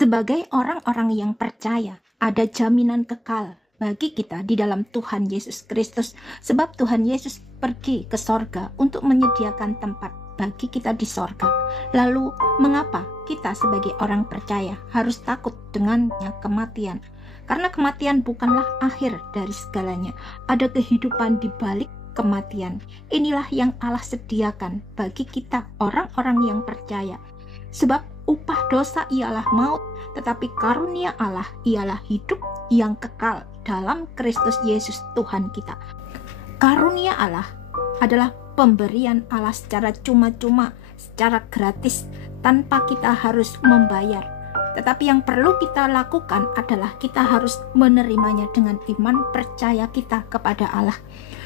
Sebagai orang-orang yang percaya, ada jaminan kekal bagi kita di dalam Tuhan Yesus Kristus, sebab Tuhan Yesus pergi ke sorga untuk menyediakan tempat bagi kita di sorga. Lalu, mengapa kita sebagai orang percaya harus takut dengannya kematian? Karena kematian bukanlah akhir dari segalanya. Ada kehidupan di balik kematian. Inilah yang Allah sediakan bagi kita, orang-orang yang percaya. Sebab upah dosa ialah maut, tetapi karunia Allah ialah hidup yang kekal dalam Kristus Yesus Tuhan kita. Karunia Allah adalah pemberian Allah secara cuma-cuma, secara gratis, tanpa kita harus membayar. Tetapi yang perlu kita lakukan adalah kita harus menerimanya dengan iman percaya kita kepada Allah.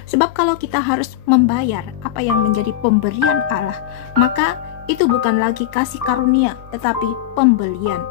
Sebab kalau kita harus membayar apa yang menjadi pemberian Allah, maka itu bukan lagi kasih karunia, tetapi pembelian.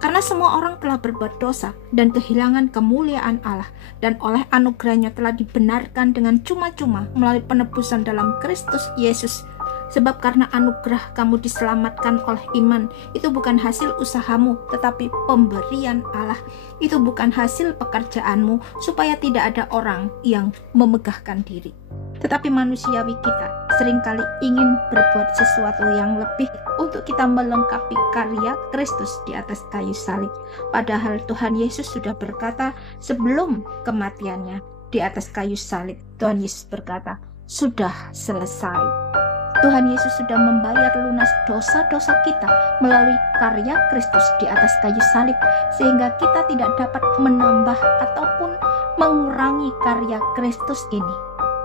Karena semua orang telah berbuat dosa dan kehilangan kemuliaan Allah, dan oleh anugerahnya telah dibenarkan dengan cuma-cuma melalui penebusan dalam Kristus Yesus. Sebab karena anugerah kamu diselamatkan oleh iman, itu bukan hasil usahamu, tetapi pemberian Allah. Itu bukan hasil pekerjaanmu, supaya tidak ada orang yang memegahkan diri. Tetapi manusiawi kita seringkali ingin berbuat sesuatu yang lebih untuk kita melengkapi karya Kristus di atas kayu salib. Padahal Tuhan Yesus sudah berkata sebelum kematiannya di atas kayu salib, Tuhan Yesus berkata, sudah selesai. Tuhan Yesus sudah membayar lunas dosa-dosa kita melalui karya Kristus di atas kayu salib, sehingga kita tidak dapat menambah ataupun mengurangi karya Kristus ini.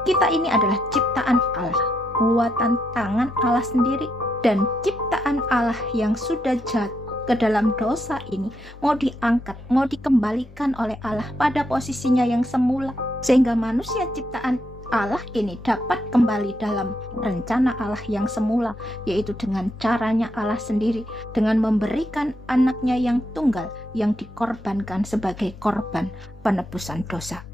Kita ini adalah ciptaan Allah, buatan tangan Allah sendiri, dan ciptaan Allah yang sudah jatuh ke dalam dosa ini mau diangkat, mau dikembalikan oleh Allah pada posisinya yang semula, sehingga manusia ciptaan Allah ini dapat kembali dalam rencana Allah yang semula, yaitu dengan caranya Allah sendiri, dengan memberikan anaknya yang tunggal yang dikorbankan sebagai korban penebusan dosa.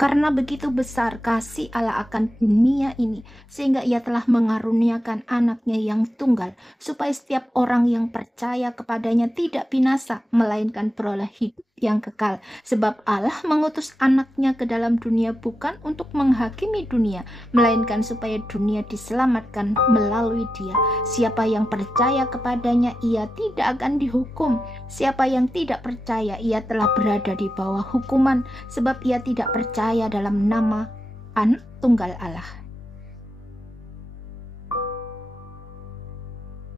Karena begitu besar kasih Allah akan dunia ini, sehingga ia telah mengaruniakan anaknya yang tunggal, supaya setiap orang yang percaya kepadanya tidak binasa, melainkan beroleh hidup yang kekal. Sebab Allah mengutus anaknya ke dalam dunia bukan untuk menghakimi dunia, melainkan supaya dunia diselamatkan melalui dia. Siapa yang percaya kepadanya, ia tidak akan dihukum. Siapa yang tidak percaya, ia telah berada di bawah hukuman, sebab ia tidak percaya dalam nama Anak Tunggal Allah.